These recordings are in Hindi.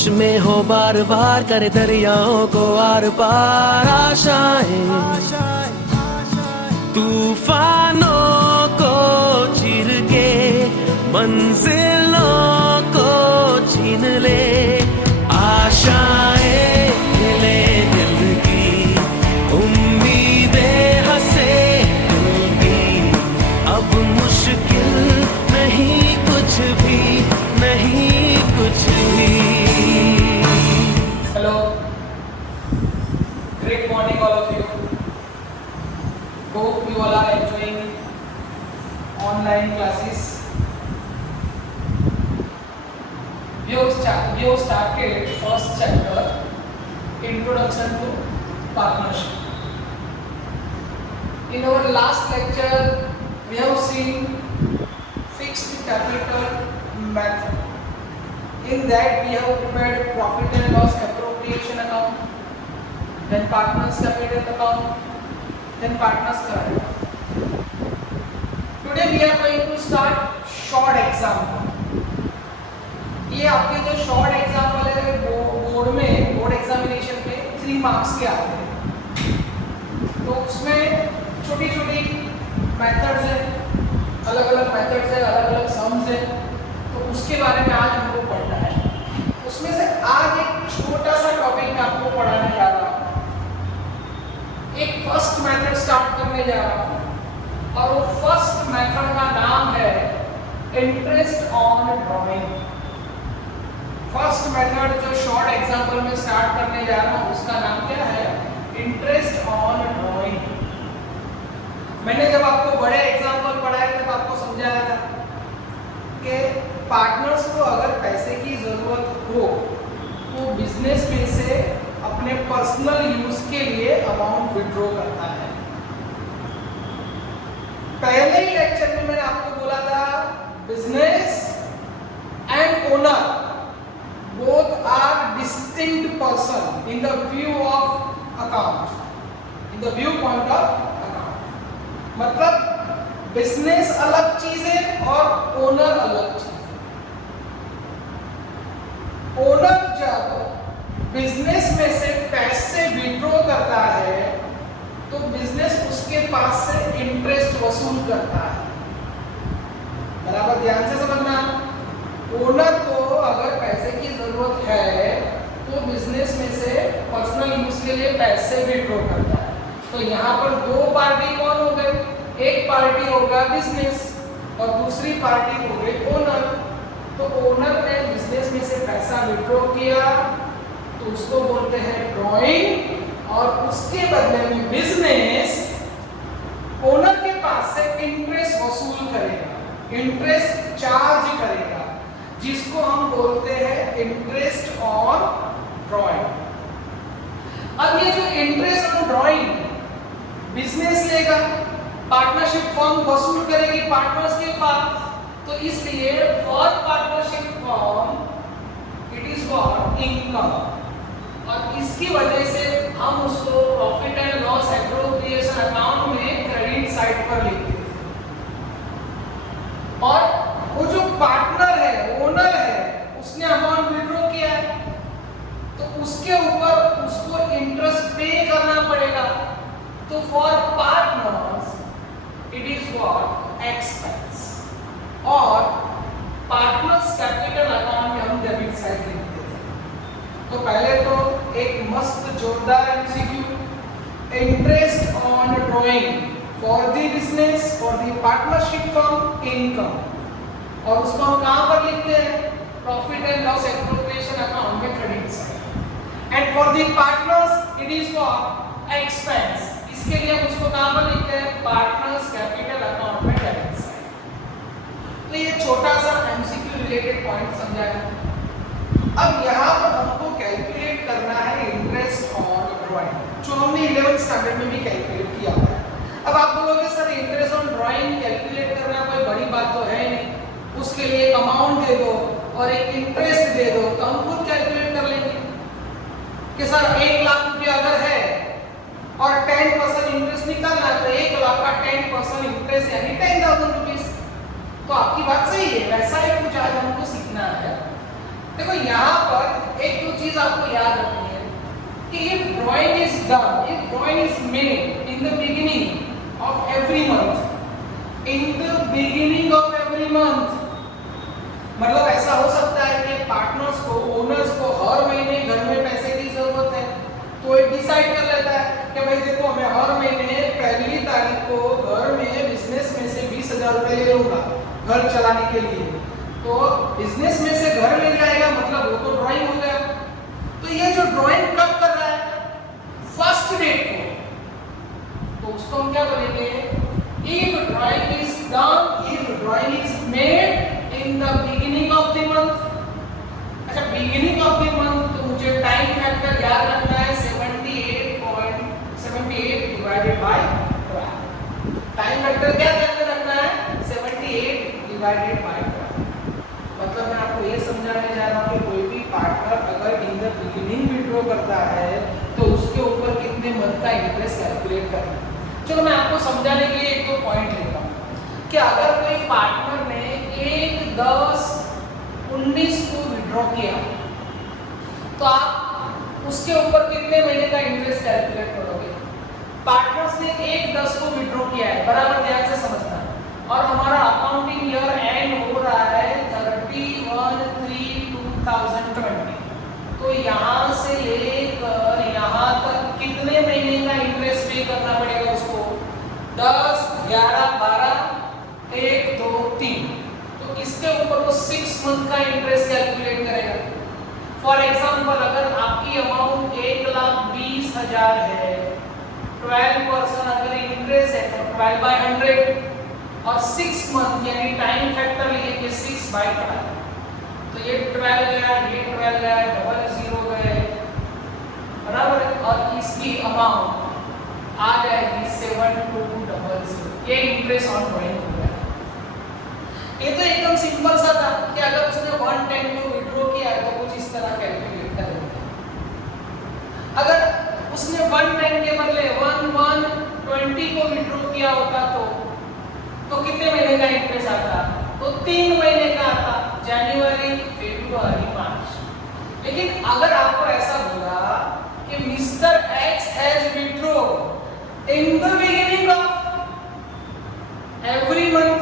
होश में हो बार बार, करे दरियाओं को आर पार आशाएं, तूफानों को चीर के मंजिलों को छीन ले। आशाएं खिले दिल की, उम्मीदें हंसे दिल की, अब मुश्किल नहीं कुछ भी, नहीं कुछ भी। Hello, great morning all of you. Hope you all are enjoying online classes. We have started first chapter, Introduction to Partnership. In our last lecture, we have seen fixed capital method. In that we have prepared profit and loss appropriation account, then partners capital account, then partners current account. Today we are going to start short example. ये आपके जो शॉर्ट एग्जाम्पल है बोर्ड में, बोर्ड एग्जामिनेशन में 3 मार्क्स के आते हैं, तो उसमें छोटी छोटी मेथड्स हैं, अलग अलग मेथड्स हैं, अलग अलग सम्स हैं, तो उसके बारे में आज हमको पढ़ना है। उसमें से आज एक छोटा सा टॉपिक मैं आपको पढ़ाने जा रहा हूँ। एक फर्स्ट मेथड स्टार्ट करने जा रहा हूँ और वो फर्स्ट मेथड का नाम है interest on drawing. First method जो शॉर्ट एग्जांपल में स्टार्ट करने जा रहा हूँ उसका नाम क्या है? Interest on drawing. मैंने जब आपको बड़े एग्जांपल पढ़ाए तब आपको समझाया था कि पार्टनर्स को अगर पैसे की जरूरत हो तो बिजनेस में से अपने पर्सनल यूज के लिए अमाउंट विड्रॉ करता है। पहले ही लेक्चर में मैंने आपको बोला था business and owner both are distinct person in the view of account, in the viewpoint of account. मतलब बिजनेस अलग चीज है और ओनर अलग चीज है। ओनर जब बिजनेस में से पैसे विड्रॉ करता है तो बिजनेस उसके पास से इंटरेस्ट वसूल करता है। बराबर ध्यान से समझना। ओनर को अगर पैसे की जरूरत है तो बिजनेस में से पर्सनल यूज के लिए पैसे विड्रॉ करता है। तो यहाँ पर 2 पार्टी कौन हो गए? एक पार्टी होगा बिजनेस और दूसरी पार्टी हो गई ओनर। तो ओनर ने बिजनेस में से पैसा विड्रॉ किया तो उसको बोलते हैं ड्रॉइंग, और उसके बदले में बिजनेस ओनर के पास से इंटरेस्ट वसूल करेगा, इंटरेस्ट चार्ज करेगा, जिसको हम बोलते हैं इंटरेस्ट ऑन ड्राइंग। अब ये जो इंटरेस्ट ऑन ड्राइंग बिजनेस लेगा, पार्टनरशिप फर्म वसूल करेगी पार्टनर्स के पास, तो इसलिए for partnership firm it is called income, और इसकी वजह से हम उसको profit and loss appropriation account में क्रेडिट साइड पर लिखते हैं। और वो जो पार्टनर है, ओनर है, उसने अमाउंट विड्रॉ किया है तो उसके ऊपर उसको इंटरेस्ट पे करना पड़ेगा। तो for partners it is what expense, और पार्टनर्स कैपिटल अकाउंट में हम डेबिट साइड लिखते थे। तो पहले तो एक मस्त जोरदार MCQ, interest on drawing for the business, for the partnership firm income, और उसको हम कहां पर लिखते हैं? Profit and loss appropriation account में credit side. And for the partners it is what expense, इसके लिए हम उसको कहां पर लिखते हैं? पार्टनर्स कैपिटल अकाउंट में डेबिट साइड। तो ये छोटा सा एमसीक्यू रिलेटेड पॉइंट समझाया। अब यहां पर हमको कैलकुलेट करना है इंटरेस्ट ऑन ड्राइंग, जो हमने 11th स्टैंडर्ड में भी कैलकुलेट किया है। अब आप बोलोगे sir interest on drawing calculate करना कोई बड़ी बात तो है नहीं, उसके लिए एक अमाउंट दे दो और एक इंटरेस्ट दे दो तो हम खुद कैलकुलेट कर लेंगे कि सर 1 लाख रुपया अगर है और 10% इंटरेस्ट निकालना है तो 1 लाख का 10% इंटरेस्ट यानी 10,000 रुपीज। तो आपकी बात सही है, वैसा ही कुछ आज हमको सीखना है। देखो यहाँ पर एक done, if drawing is made in the beginning of every month, in the beginning of every month, मतलब ऐसा हो सकता है कि पार्टनर्स को, ओनर्स को हर महीने घर में पैसे की जरूरत है, तो एक डिसाइड कर लेता है कि भाई देखो मैं हर महीने पहली तारीख को घर में बिजनेस में से 20,000 रुपए ले लूंगा घर चलाने के लिए। तो बिजनेस में से घर ले जाएगा, मतलब वो तो ड्राइंग हो गया। तो ये जो ड्राइंग कब कर रहा है, फर्स्ट डेट को, तो उसको हम क्या बोलेंगे, if drawing is done, if drawing is made in the beginning of the month। अच्छा, beginning of the month, तो मुझे टाइम फैक्टर याद रखना है 78.78 divided by 12। टाइम फैक्टर क्या ध्यान में रखना है, 78 divided by 12। मतलब मैं आपको ये समझाने जा रहा हूँ कि कोई भी पार्टनर अगर इन द बिगिनिंग विड्रॉ करता है तो उसके ऊपर कितने मंथ का इंटरेस्ट कैलकुलेट करना है। चलो मैं आपको समझाने के लिए एक दो पॉइंट लेता हूँ कि अगर कोई पार्टनर ने 1/10/19 को विड्रॉ किया तो आप उसके ऊपर कितने महीने का इंटरेस्ट कैलकुलेट करोगे। पार्टनर्स ने 1/10 को विड्रॉ किया है, बराबर ध्यान से समझना, और हमारा अकाउंटिंग ईयर एंड हो रहा है 31/3/2020। तो यहाँ से लेकर यहाँ तक कितने महीने का इंटरेस्ट पे करना पड़ेगा उसको, 10, 11, 12, 1, 2, 3। तो इसके ऊपर वो 6 मंथ का इंटरेस्ट कैलकुलेट करेगा। फॉर एग्जांपल, अगर आपकी अमाउंट 1,20,000 है, 12% अगर इंटरेस्ट है तो 12/100 और 6 मंथ यानी टाइम फैक्टर लेंगे 6/12। तो ये 12 गया, ये 12 गया, डबल 0 गए, बराबर, और इसकी अमाउंट आ जाएगी 7200। ये इंटरेस्ट ऑन ड्राइंग हो गया। ये तो एकदम सिंपल सा था कि अगर उसने 110 को विड्रॉ किया तो कुछ इस तरह कैलकुलेट करेंगे। अगर उसने 110 के बदले 1120 को विड्रॉ किया होता तो कितने महीने का इंटरेस्ट आता, तो 3 महीने का आता, जनवरी, फरवरी, मार्च। लेकिन अगर आपको ऐसा बोला कि mister x has withdraw in the beginning of every month,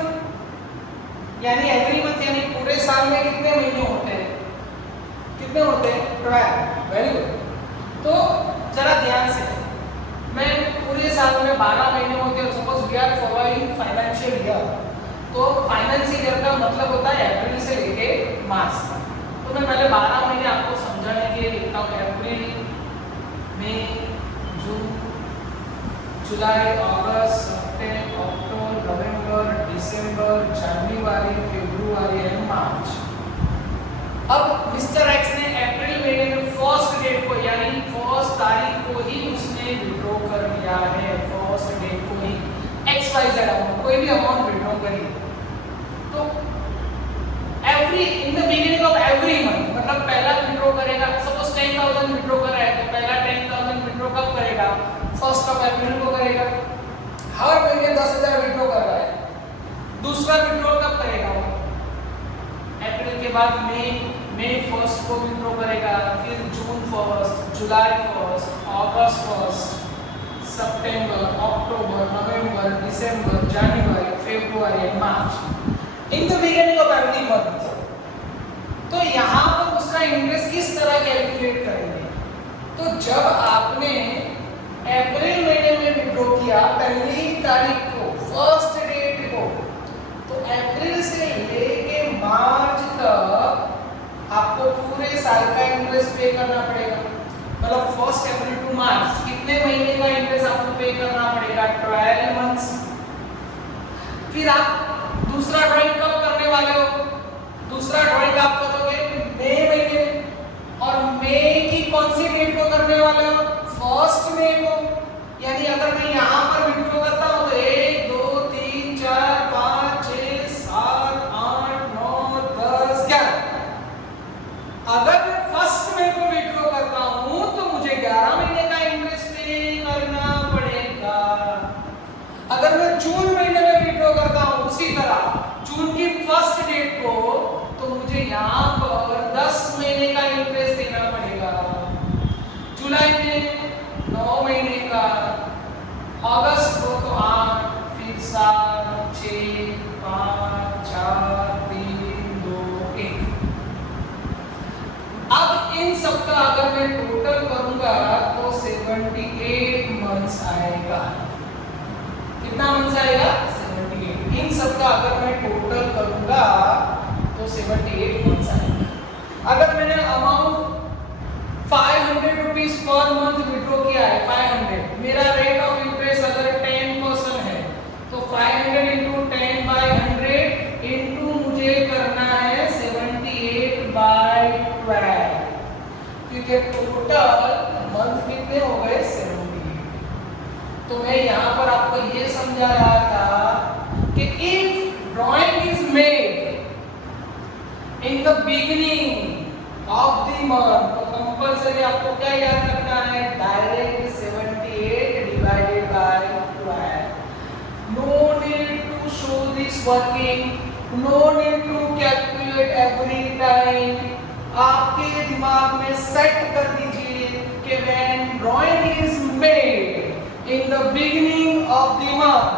यानी एवरी मंथ यानी पूरे साल में कितने महीने होते हैं, कितने होते हैं, 12। Very good. तो जरा ध्यान से, मैं पूरे साल में 12 महीने होते हैं, suppose we are following financial year, तो फाइनेंशियल ईयर का मतलब होता है अप्रैल से लेके मार्च तक। तो मैं पहले 12 महीने आपको समझाने के लिए लिखता हूँ, अप्रैल, मई, जून, जुलाई, अगस्त, सितंबर, October, November, December, January, February and मार्च। अब मिस्टर एक्स ने अप्रैल महीने में फर्स्ट डेट को यानी फर्स्ट तारीख को ही उसने विड्रॉ कर लिया है, फर्स्ट डेट को ही XYZ अमाउंट, कोई भी अमाउंट विड्रॉ करी। तो every in the beginning of every month, मतलब पहला विड्रॉ करेगा, सपोज 10,000 विड्रॉ कर रहा है तो पहला 10,000 विड्रॉ कब करेगा, 1 अप्रैल को करेगा। हर महीने 10,000 विड्रॉ कर रहा है, दूसरा विड्रॉ कब करेगा, अप्रैल के बाद मई 1 को विड्रॉ करेगा, फिर June 1, July 1, August 1, September, October, November, December, January, February and March, in the beginning of every month. तो यहाँ पर उसका इंटरेस्ट किस तरह कैलकुलेट करेंगे, तो जब आपने अप्रैल महीने में विड्रॉ किया पहली तारीख को, फर्स्ट डेट को, तो अप्रैल से लेके मार्च तक आपको पूरे साल का इंटरेस्ट पे करना पड़ेगा। मतलब 1 अप्रैल टू मार्च कितने महीने का इंटरेस्ट आपको पे करना पड़ेगा, 12 मंथ्स। फिर आप दूसरा ड्राइंग कब करने वाले हो, दूसरा ड्राइंग आप करोगे मई महीने में, और मई की कौन सी डेट को करने वाले हो, 1 मई को। यानी अगर मैं यहाँ पर विड्रॉ करता हूँ तो 1, 2, 3, 4, 5, 6, 7, 8, 9, 10, 11। अगर मैं 1 मई को विड्रॉ करता हूँ तो मुझे 11 महीने का इंटरेस्ट पे करना पड़ेगा। अगर मैं जून महीने में विड्रॉ करता हूँ उसी तरह जून की 1 डेट को, तो मुझे यहाँ पर 10 महीने का इंटरेस्ट देना पड़ेगा। जुलाई में 9 महीने सबका अगर मैं टोटल करूंगा तो 78 मंथ्स आएगा। कितना मंथ्स आएगा? 78। इन सबका अगर मैं टोटल करूंगा तो 78 मंथ्स आएगा। अगर मैंने amount 500 rupees per month withdraw किया है, 500, मेरा रेट ऑफ इंटरेस्ट अगर 10% है तो 500 इंटू 10 बाई 100 इंटू मुझे करना है 78 बाई 12, क्योंकि टोटल मंथ कितने हो गए? 78। तो मैं यहाँ पर आपको ये समझा रहा था कि if drawing is made in the beginning of the month तो कंपल्सरी आपको क्या याद रखना है? Direct 78 divided by 12। No need to show this working, no need to calculate every time. आपके दिमाग में सेट कर दीजिए कि when drawing is made in the beginning of the month,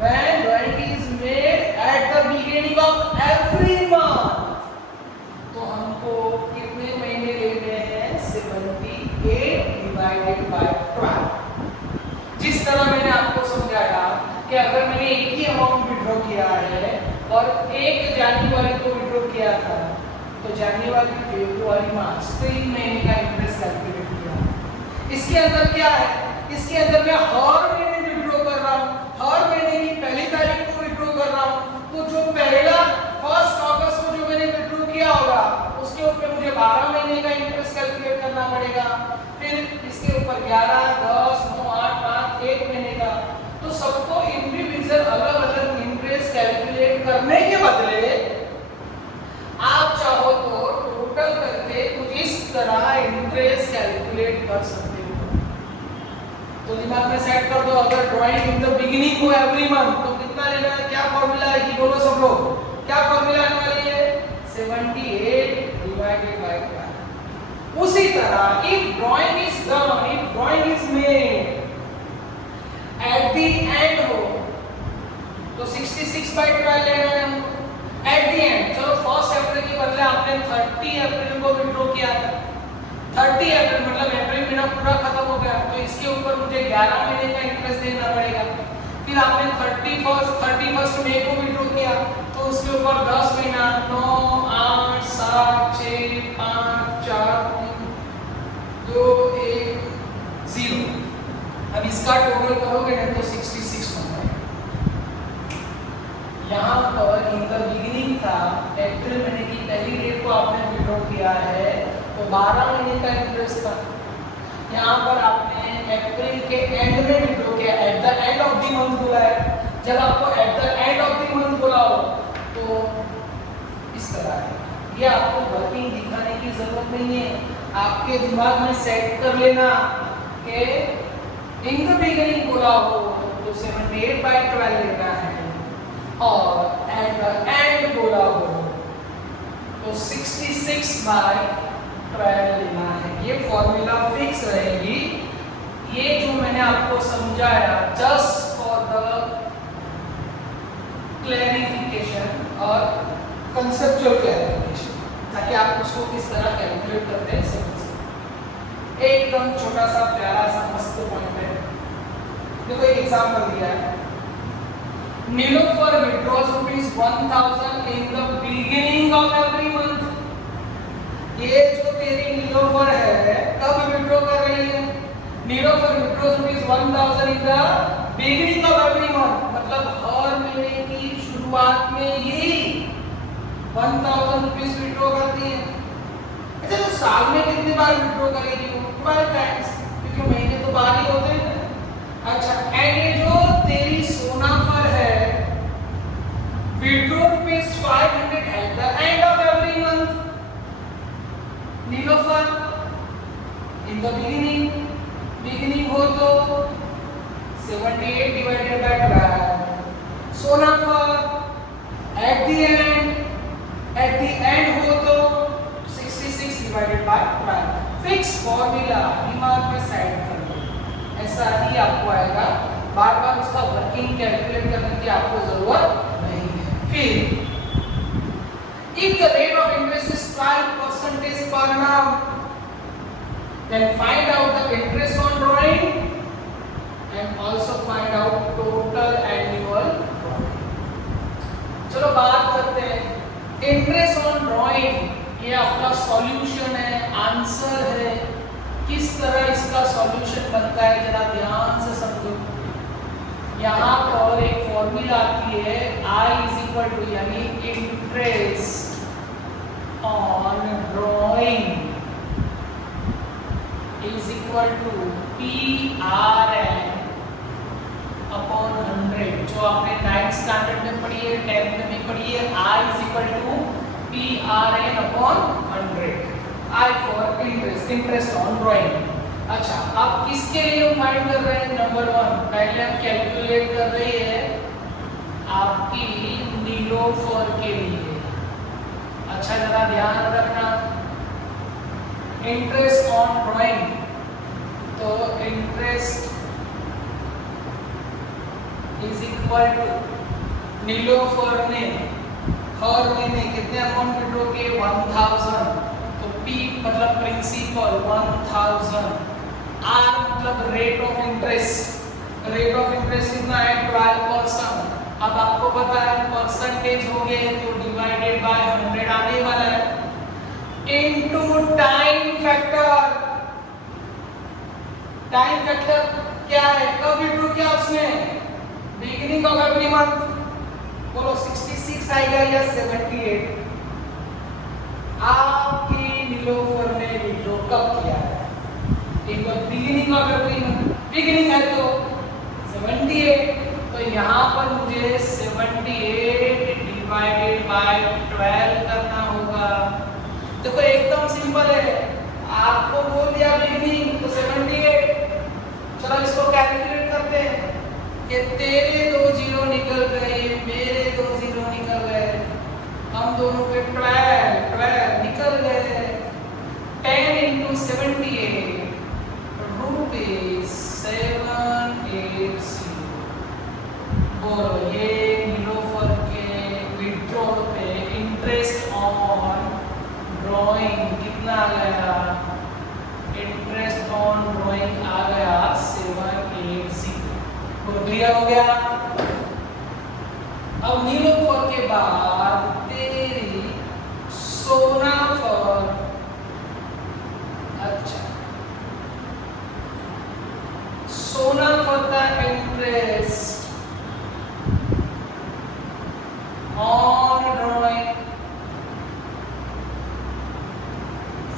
when drawing is made at the beginning of every month, तो हमको कितने महीने लेने हैं? 78 डिवाइडेड बाय 12। जिस तरह मैंने आपको समझाया कि अगर मैंने एक ही अमाउंट विड्रॉ किया है और 1 जनवरी को विड्रॉ किया था तो जनवरी, फरवरी, मार्च 3 महीने का इंटरेस्ट कैलकुलेट किया। इसके अंदर क्या है? इसके अंदर मैं हर महीने विड्रॉ कर रहा हूँ, हर महीने की पहली तारीख को विड्रॉ कर रहा हूँ। तो जो पहला 1 अगस्त को जो मैंने विड्रॉ किया होगा उसके ऊपर मुझे 12 महीने का इंटरेस्ट कैलकुलेट करना पड़ेगा। फिर इसके ऊपर 11, 10, 9, 8, 5, 1 महीने का। तो सबको इंडिविजुअल अलग अलग इंटरेस्ट कैलकुलेट करने के बदले आप चाहो तो टोटल करके कुछ इस तरह इंटरेस्ट कैलकुलेट कर सकते हो। तो दिमाग में सेट कर दो, अगर ड्राइंग इन द बिगिनिंग हो एवरी मंथ तो कितना लेना है? क्या फॉर्मूला है कि बोलो सब लोग, क्या फॉर्मूला आने वाली है? 78 डिवाइडेड बाय 12। उसी तरह if drawing is done, if drawing is made at the end हो तो 66 बाय 12 लेना है हमको एट द एंड। चलो 1 अप्रैल के बदले आपने 30 अप्रैल को विड्रॉ किया था, 30 अप्रैल मतलब अप्रैल महीना पूरा खत्म हो गया तो इसके ऊपर मुझे 11 महीने का इंटरेस्ट देना पड़ेगा। फिर आपने 31 मई को विड्रॉ किया तो उसके ऊपर 10 महीना, 9, 8, 7, 6, 5, 4, 3, 2, 1, 0। अब इसका टोटल करोगे ना तो 66 बनता है। यहाँ पर इन द बिगिनिंग था, अप्रैल महीने की पहली डेट को आपने विड्रॉ किया है तो 12 महीने का इंटरेस्ट था। यहाँ पर आपने अप्रैल के एंड में विड्रॉ किया, eight the end of the month बोला है। जब आपको eight the end of the month बोला हो तो इस तरह है। ये आपको वर्किंग दिखाने की जरूरत नहीं है, आपके दिमाग में सेट कर लेना कि इन द बिगिनिंग बोला हो तो 78 बाय 12 लेना है और एट द एंड बोला हो तो 66 बाय 12 लेना है। ये फॉर्मूला फिक्स रहेगी। ये जो मैंने आपको समझाया जस्ट फॉर द क्लैरिफिकेशन और कंसेप्चुअल क्लैरिफिकेशन, ताकि आप उसको किस तरह कैलकुलेट करते हैं समझ सकें। एकदम छोटा सा प्यारा सा मस्त पॉइंट है। देखो एक एग्जांपल दिया है, Nilofar withdraws ₹1000 in the beginning of every month. ये जो तेरी नीलोफर है कब विड्रॉ कर रही है? Nilofar withdraws ₹1000 in the beginning of every month, मतलब हर महीने की शुरुआत में ही 1000 रुपीस विड्रॉ करती है। अच्छा तो साल में कितनी बार विड्रॉ करेगी? 12 टाइम्स, क्योंकि महीने तो 12 ही होते हैं ना। अच्छा एंड ये जो तेरी सोनाफर है withdraw ₹500 at the end of every month. Nilofar in the beginning हो तो 78 divided by 12। Sonafar at the end हो तो 66 डिवाइडेड बाय 12। फिक्स फॉर्मूला दिमाग में सेट कर लो, ऐसा ही आपको आएगा। बार बार उसका वर्किंग कैलकुलेट करने की आपको जरूरत नहीं है। फिर if the rate of interest is 12% percentage per annum. Then find out the interest on drawing and also find out total annual drawing. चलो बात करते हैं इंटरेस्ट ऑन ड्राइंग। ये आपका सॉल्यूशन है, आंसर है। किस तरह इसका सॉल्यूशन बनता है जरा ध्यान से समझो। यहाँ पर एक फॉर्मूला आती है I इज इक्वल टू यानी interest on drawing is equal to PRN upon 100। जो आपने 9th स्टैंडर्ड में पढ़ी है, 10th में भी पढ़ी है। I is equal to PRN upon 100। I for interest, interest on drawing. अच्छा, अब किसके लिए हम फाइंड कर रहे हैं? नंबर 1 पहले हम कैलकुलेट कर रहे हैं आपकी नीलोफर के लिए। अच्छा जरा ध्यान रखना, इंटरेस्ट ऑन ड्राइंग, तो interest is equal to Nilofar ने हर महीने कितने अमाउंट विड्रॉ किए? 1000। तो P मतलब प्रिंसिपल 1000, R मतलब rate of interest. Rate of interest कितना है? 12%। अब आपको पता है परसेंटेज हो गए तो डिवाइडेड बाय 100 आने वाला है, into time factor. Time factor क्या है? कब विड्रॉ किया उसने? Beginning of every month. बोलो 66 आएगा या 78? आपकी नीलोफर ने विड्रॉ कब किया है? एक बार beginning of every month, beginning है तो 78। तो यहाँ पर मुझे 78 डिवाइडेड बाय 12 करना होगा। देखो एकदम सिंपल है, आपको बोल दिया बिगिनिंग तो 78। चलो इसको कैलकुलेट करते हैं कि तेरे 2 जीरो निकल गए, मेरे 2 जीरो निकल गए, हम दोनों पे 12 निकल गए। 10 into 78 रुपीज 780। बोलो ये नीलोफर के विड्रॉल पे इंटरेस्ट ऑन ड्राइंग कितना आ गया? इंटरेस्ट ऑन ड्राइंग आ गया 780। क्लियर हो गया? अब नीलोफर के बाद तेरी सोनाफर। अच्छा, सोनाफर का इंटरेस्ट ऑन ड्राइंग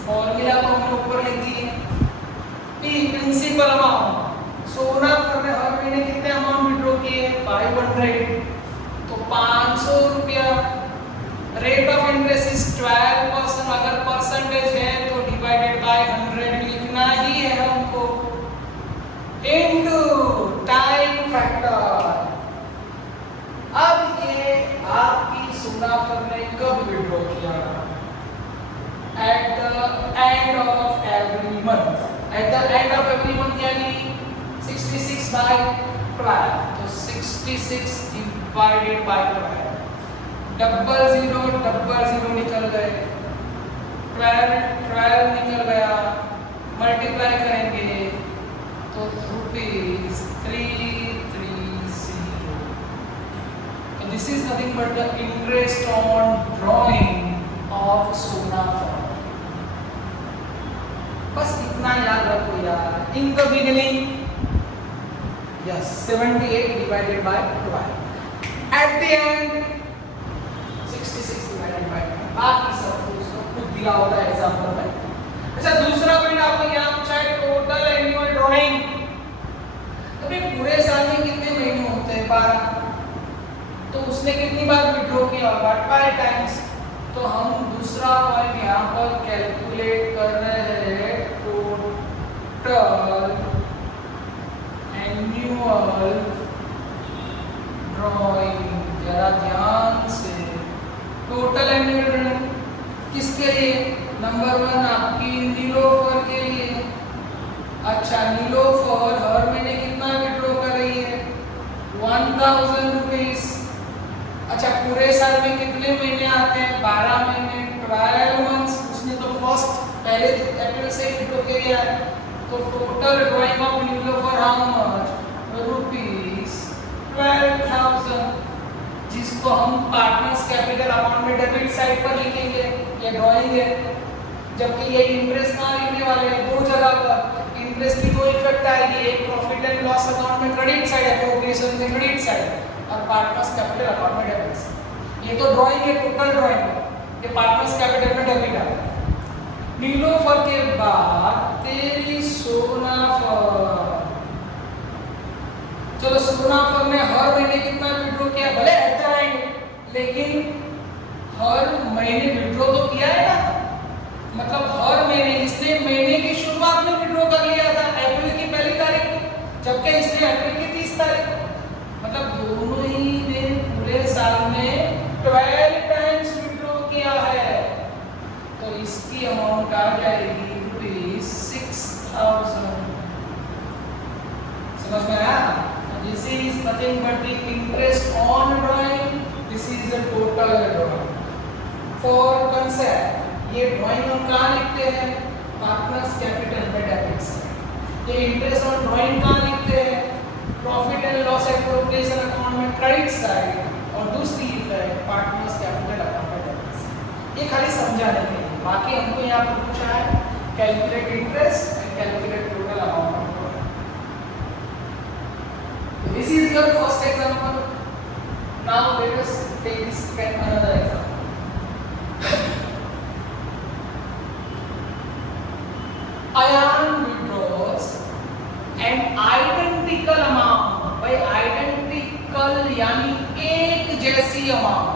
फॉर्मूला को हमने ऊपर लिख दिए। P प्रिंसिपल अमाउंट, सोनाफर ने हर महीने कितने अमाउंट विड्रॉ किए? 500। तो 500 रुपया। Rate of interest is 12%। अगर परसेंटेज है तो डिवाइडेड बाय 100 लिखना ही है हमको, इनटू टाइम फैक्टर। अब ये आपकी सोनाफर ने कब विड्रॉ किया? Eight the end of every month. Eight the end of every month यानी 66 बाय 12। तो 66 डिवाइडेड बाय 12, 00 निकल गए, 12 निकल गया, मल्टीप्लाई करेंगे तो रुपीज 330। तो this is nothing but the interest on drawing of Sonafar. बस इतना याद रखो यार, in the beginning yes 78 divided by 12, at the end 66 divided by 12। बाकी सब उसको खुद दिया होता है एग्जांपल में। अच्छा दूसरा पॉइंट आपको यहाँ पूछा है टोटल एनुअल ड्राइंग। तो भाई पूरे साल में कितने महीने होते हैं? 12। तो उसने कितनी बार विड्रॉ किया होगा? 12 टाइम्स। तो हम दूसरा पॉइंट यहाँ पर कैलकुलेट कर रहे हैं टोटल एनुअल ड्राइंग। जरा ध्यान से, टोटल एनुअल ड्राइंग किसके लिए? नंबर 1 आपकी नीलोफर के लिए। अच्छा नीलोफर हर महीने कितना विड्रॉ कर रही है? 1000 रुपीज। अच्छा पूरे साल में कितने महीने आते हैं? 12 महीने, 12 मंथ्स। उसने तो पहले अप्रैल से विड्रॉ किया है, तो total drawing of Nilofar how much ₹12,000, जिसको हम पार्टनर्स कैपिटल अकाउंट में डेबिट साइड पर लिखेंगे, ये ड्राइंग है। जबकि ये इंटरेस्ट कहाँ लिखने वाले हैं, दो जगह पर। इंटरेस्ट की दो इफेक्ट आएगी, एक प्रॉफिट एंड लॉस अकाउंट में क्रेडिट साइड, एप्रोप्रिएशन में क्रेडिट साइड, और पार्टनर्स कैपिटल अकाउंट में डेबिट साइड। ये तो ड्राइंग है, टोटल ड्राइंग है, ये पार्टनर्स कैपिटल में डेबिट आता है। नीलोफर के बाद तेरी सोनाफर, चलो सोनाफर ने हर महीने कितना विड्रॉ किया, भले ऐसा है लेकिन हर महीने विड्रॉ तो किया है ना, मतलब हर महीने। इसने महीने की शुरुआत में विड्रॉ कर लिया था अप्रैल की 1 तारीख को, जबकि इसने अप्रैल की 30 तारीख को, मतलब दोनों ही दिन पूरे साल में 12 टाइम्स विड्रॉ किया है। तो इसकी अमाउंट आ जाएगी ₹6,000। समझ में आया? This is nothing but the interest on drawing. This is the total drawing. For concept, ये ड्राइंग हम कहाँ लिखते हैं, पार्टनर्स कैपिटल में डेबिट साइड। ये इंटरेस्ट ऑन ड्राइंग कहाँ लिखते हैं, profit and loss appropriation account में क्रेडिट साइड, और दूसरी है पार्टनर्स कैपिटल अकाउंट में डेबिट साइड। ये खाली समझाने के लिए, बाकी हमको यहाँ पर पूछा है calculate interest and calculate total amount. This is your first example. Now let us take this another example. Ayan withdraws an identical amount, by identical यानी एक जैसी amount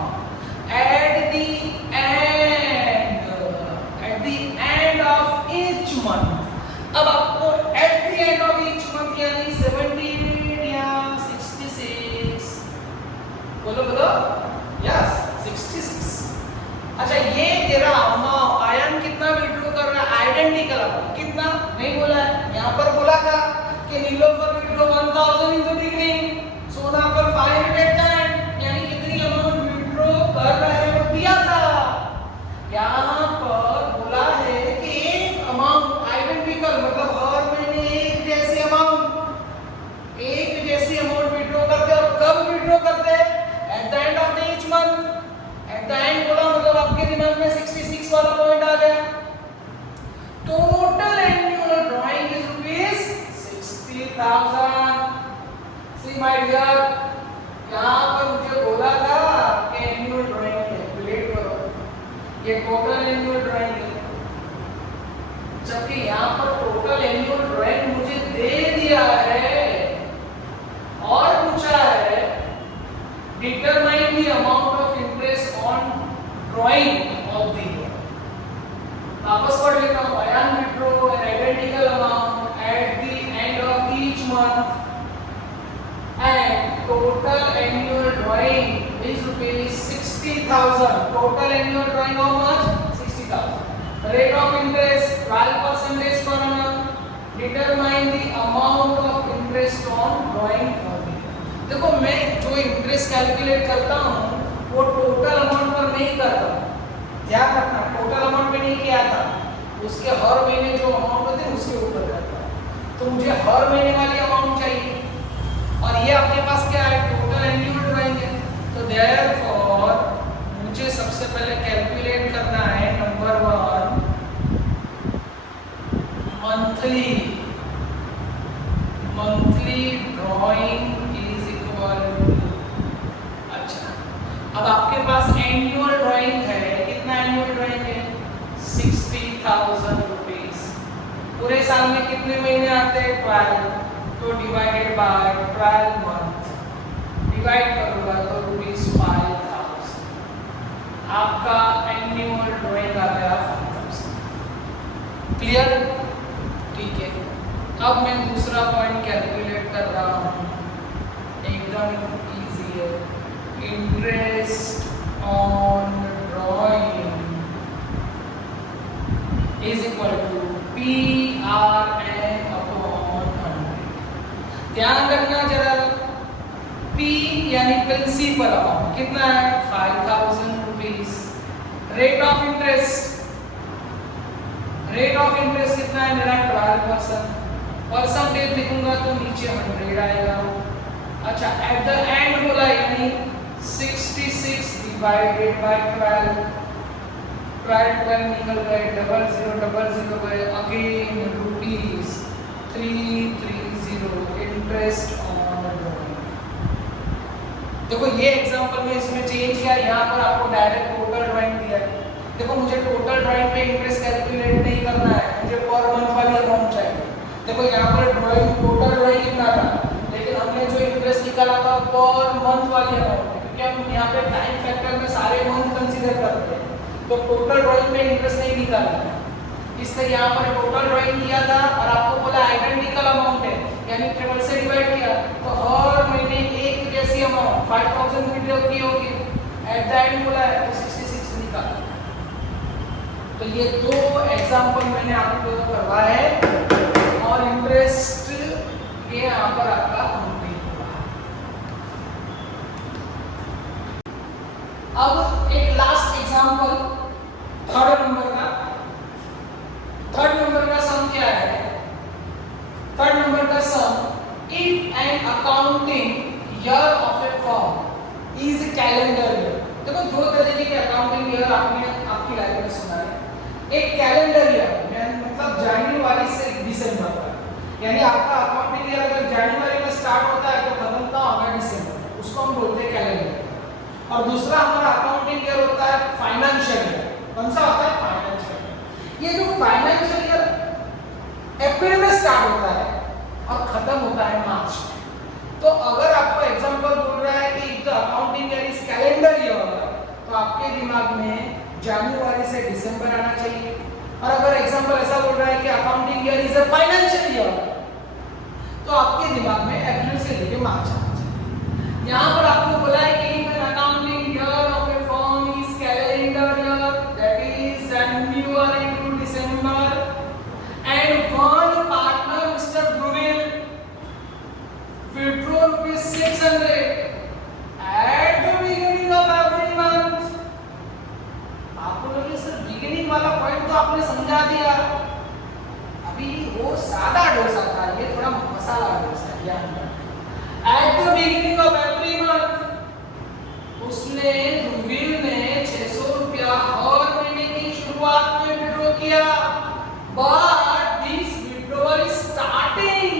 at the end of each month. अब आपको at the end of each month यानी 78 या 66, बोलो यस 66। अच्छा, ये तेरा अमाउंट आयन कितना विड्रॉ कर रहा है, आइडेंटिकल अमाउंट कितना नहीं बोला है, यहाँ पर बोला था कि Nilofar withdraw 1000 in the beginning, Sonafar 500 time, यानी कितनी अमाउंट विड्रॉ कर रहा है वो दिया था। यहाँ पर बोला है कि एक अमाउंट आइडेंटिकल, मतलब हर महीने एक जैसी अमाउंट विड्रॉ करते हैं। और कब विड्रॉ करते हैं, eight the end of each month. Eight the and बोला मतलब आपके दिमाग में 66 वाला पॉइंट आ गया। Total annual drawing is ₹60,000। See my dear, यहाँ पर मुझे बोला था कि एनुअल ड्राइंग कैलकुलेट करो, ये टोटल एनुअल ड्राइंग है, जबकि यहाँ पर टोटल एनुअल ड्राइंग मुझे दे दिया है और पूछा है determine the amount of interest on drawing of the year. वापस पढ़ लेता हूँ, Ayan withdraw an identical amount at the end of each month and total annual drawing is ₹60,000। Total annual drawing how much, 60,000। Rate of interest 12% per annum। Determine the amount of interest on drawing for the year. देखो, मैं जो इंटरेस्ट कैलकुलेट करता हूँ वो टोटल अमाउंट पर नहीं करता हूँ, ध्यान रखना, टोटल अमाउंट पे नहीं किया था, उसके हर महीने जो अमाउंट होते हैं उसके ऊपर करता हूँ। तो मुझे हर महीने वाली अमाउंट चाहिए, और ये आपके पास क्या है, टोटल एनुअल ड्राइंग है। तो देयरफॉर मुझे सबसे पहले कैलकुलेट करना है, number 1 monthly drawing is equal to, अच्छा अब आपके पास एनुअल ड्राइंग है, कितना एनुअल ड्राइंग है, ₹60,000। पूरे साल में कितने महीने आते हैं, 12, तो डिवाइडेड बाय 12 मंथ, डिवाइड करूंगा तो ₹5,000, आपका एनुअल ड्राइंग आ गया 5,000। क्लियर? ठीक है, अब मैं दूसरा पॉइंट कैलकुलेट कर रहा हूँ, एकदम इजी है। Interest on drawing is equal to PRN/100। ध्यान रखना जरा, P यानी प्रिंसिपल अमाउंट कितना है, ₹5,000। Rate of interest rate of interest कितना है मेरा 12%, परसेंटेज लिखूंगा तो नीचे 100 आएगा। अच्छा एट द एंड बोला यानी 66 डिवाइडेड बाय 12, 12 निकल गए, 0000 गए, again rupees 330 interest on loan. देखो ये एग्जांपल में इसमें चेंज किया, यहाँ पर आपको डायरेक्ट टोटल ड्राइंग दिया है। देखो मुझे टोटल ड्राइंग पे इंटरेस्ट कैलकुलेट नहीं करना है, मुझे पर मंथ वाली अमाउंट चाहिए। देखो यहाँ पर ड्राइंग टोटल ड्राइंग कितना था, लेकिन हमने जो इंटरेस्ट निकाला था पर मंथ वाली अमाउंट, क्योंकि हम यहाँ पे टाइम फैक्टर में सारे मंथ कंसीडर करते हैं, तो टोटल ड्राइंग पे इंटरेस्ट नहीं निकालना है। इसलिए यहाँ पर टोटल ड्राइंग किया था और आपको बोला आइडेंटिकल अमाउंट है, यानी ट्रिपल से डिवाइड किया तो हर महीने एक जैसी अमाउंट 5000 विड्रॉ की होगी। एट द एंड बोला है तो 66 निकाला। तो ये दो एग्जांपल मैंने आपको करवाया है और इंटरेस्ट ये यहाँ पर आपका कंप्लीट हुआ। अब एक लास्ट एग्जांपल थर्ड नंबर का। थर्ड नंबर का सम क्या है? थर्ड नंबर का sum, if an accounting year of a firm is calendar year. देखो दो तरीके के अकाउंटिंग ईयर आपने आपकी लाइफ में सुना है। एक कैलेंडर ईयर मतलब जनवरी से दिसंबर तक, यानी आपका अकाउंटिंग ईयर अगर जनवरी में स्टार्ट होता है तो खत्म कहाँ होगा? दिसंबर, उसको हम बोलते हैं कैलेंडर। और दूसरा हमारा अकाउंटिंग ईयर होता है फाइनेंशियल ईयर। कौन सा होता है? Financial year. ये जो फाइनेंशियल ईयर अप्रैल में स्टार्ट होता है और खत्म होता है मार्च में। तो अगर आपको एग्जांपल बोल रहा है कि the accounting year is calendar year, तो आपके दिमाग में जनवरी से दिसंबर आना चाहिए। और अगर एग्जांपल ऐसा बोल रहा है कि accounting year is a financial year, तो आपके दिमाग में अप्रैल से लेकर मार्च आना चाहिए। यहाँ पर आपको बोला है कि if an accounting year of a firm is calendar year, that is January to December, and one partner Mr. Brunel withdraw rupees 600 at the beginning of every month। आपको लगे सर बिगिनिंग वाला पॉइंट तो आपने समझा दिया, अभी वो सादा डोसा था, ये थोड़ा मसाला डोसा है। Eight the beginning of every month उसने रुबिल ने 600 रुपया हर महीने की शुरुआत में विड्रॉ किया। But this withdrawal is starting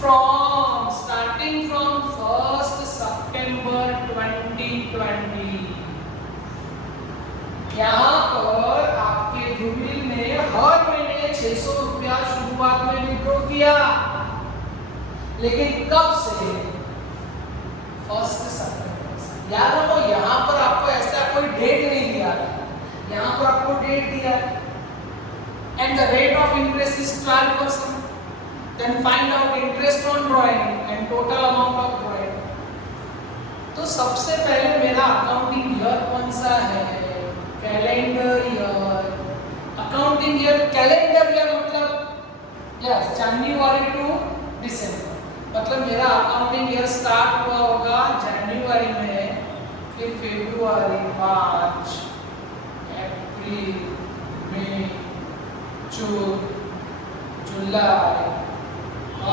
from 1st September 2020। यहाँ पर आपके ध्रुवील ने हर महीने 600 रुपया शुरुआत में विड्रॉ किया, लेकिन कब से? 1st सितंबर से। याद रखो यहाँ पर आपको ऐसा कोई डेट नहीं दिया, यहाँ पर आपको डेट दिया है। And the rate of interest is 12%। Then find out interest on drawing and total amount of drawing. तो सबसे पहले मेरा अकाउंटिंग ईयर कौन सा है? Calendar year. Accounting year calendar year मतलब यस जनवरी टू दिसंबर, मतलब मेरा अकाउंटिंग ईयर स्टार्ट हुआ होगा जनवरी में, फिर फरवरी, मार्च, अप्रैल, मई, जून, जुलाई,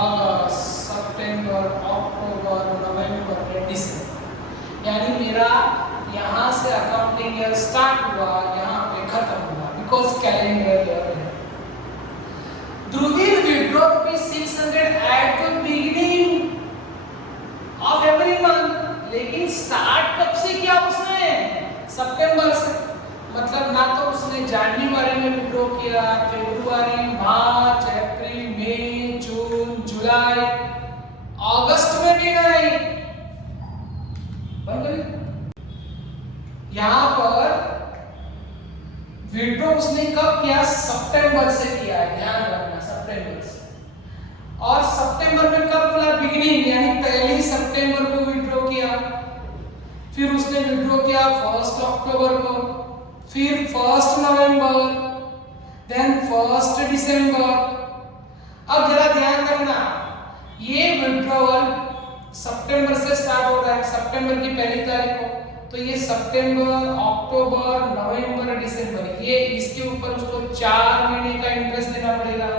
अगस्त, सितंबर, अक्टूबर, नवंबर, दिसंबर। यानी मेरा यहाँ से अकाउंटिंग ईयर स्टार्ट हुआ, यहाँ पे खत्म हुआ, बिकॉज कैलेंडर ईयर है। Dhruvil withdraw rupees 600 at the beginning of every month, लेकिन स्टार्ट कब से किया उसने? सितंबर से। मतलब ना तो उसने जनवरी में विड्रॉ किया, फरवरी, मार्च, अप्रैल, मई, जून, जुलाई, अगस्त में भी नहीं। बन गई? यहाँ पर विड्रॉ उसने कब किया? सितंबर से किया है, ध्यान रखना, सितंबर से। और सितंबर में कब बोला? बिगिनिंग, यानी पहली सितंबर को विड्रॉ किया। फिर उसने विड्रॉ किया 1 अक्टूबर को, फिर 1 नवंबर, देन 1 दिसंबर। अब जरा ध्यान रखना, ये विड्रॉवल सितंबर से स्टार्ट हो रहा है, सितंबर की पहली तारीख को, तो ये सितंबर, अक्टूबर, नवंबर, दिसंबर, ये इसके ऊपर उसको 4 महीने का इंटरेस्ट देना पड़ेगा।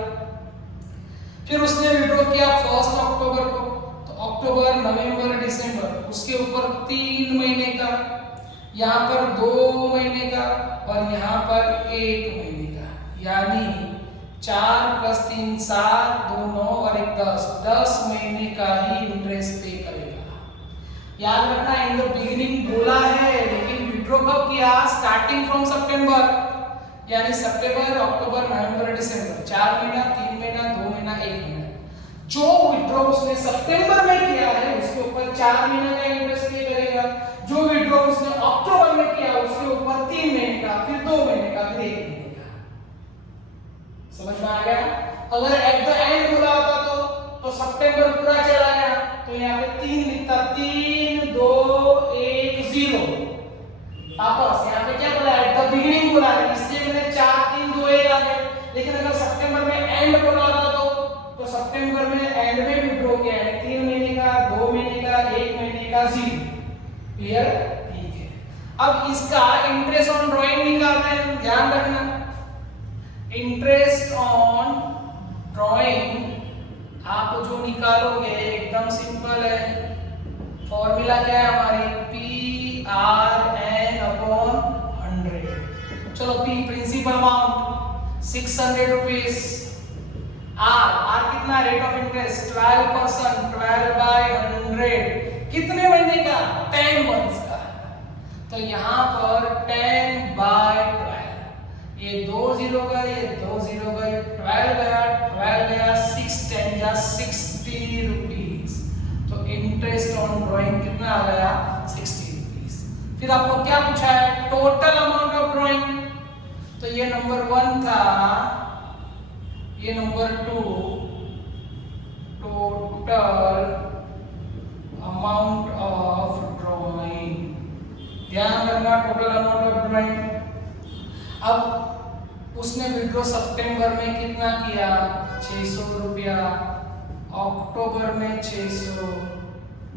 फिर उसने विड्रॉ किया 1 अक्टूबर को, तो अक्टूबर, नवंबर, दिसंबर, उसके ऊपर 3 महीने का, यहाँ पर 2 महीने का और यहाँ पर 1 महीने का, यानी 4 + 3 7, 2 9 और 1 10 महीने का ही इंटरेस्ट पे करेगा। याद रखना, इन द बिगिनिंग बोला है, लेकिन विड्रॉ कब किया? स्टार्टिंग फ्रॉम सितंबर, यानी सितंबर, अक्टूबर, नवंबर, दिसंबर, 4 महीना, 3 महीना, 2 महीना, 1 महीना। जो विड्रॉ उसने सितंबर में किया है उसके ऊपर 4 महीने का इंटरेस्ट पे करेगा। जो विड्रॉ उसने अक्टूबर में किया उसके ऊपर 3 महीने का, फिर 2 महीने का, फिर 1 महीने का। समझ में आ गया? अगर एट द एंड बोला होता तो सितंबर पूरा चला गया, तो यहाँ पे 3 लिखता, 3 2 1 0। वापस यहाँ पे क्या बोला? एट द बिगिनिंग बोला है, इसलिए मैंने 4 3 2 1 आ गया। लेकिन अगर सितंबर में एंड बोला होता तो सितंबर में एंड में विड्रॉ किया है, 3 महीने का, 2 महीने का, 1 महीने का, 0। क्लियर? ठीक है। अब इसका इंटरेस्ट ऑन ड्राइंग निकालना है, ध्यान रखना। इंटरेस्ट ऑन ड्राइंग आप जो निकालोगे एकदम सिंपल है, फॉर्मूला क्या है हमारी? PRN/100। चलो P principal amount 600 rupees, R कितना? रेट ऑफ इंटरेस्ट 12%, 12/100, कितने महीने का? 10 मंथ्स का। तो यहाँ पर 10/12, ये 2 0 गए, ये 2 0 गए, 12 गया, 12 गया, 6 10 जा 60 रुपीस। तो इंटरेस्ट ऑन ड्राइंग कितना आ गया? 60 रुपीस। फिर आपको क्या पूछा है? Total amount of drawing. तो ये नंबर 1 था, ये number 2, total amount of drawing. ध्यान रखना, टोटल अमाउंट ऑफ ड्राइंग। अब उसने विड्रॉ सितंबर में कितना किया? 600 रुपया, अक्टूबर में 600,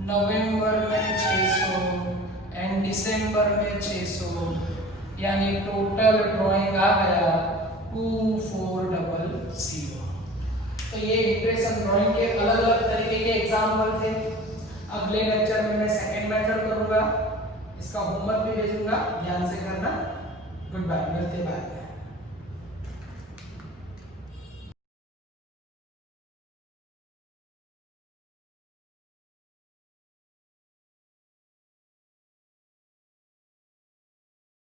नवंबर में 600 एंड दिसंबर में 600, यानी टोटल ड्राइंग आ गया 2400। तो ये इंटरेस्ट ऑन ड्राइंग के अलग अलग तरीके के एग्जाम्पल थे। अगले लेक्चर में मैं सेकंड मेथड करूंगा, इसका होमवर्क भी भेजूंगा, ध्यान से करना। गुड बाय, मिलते हैं बाद में।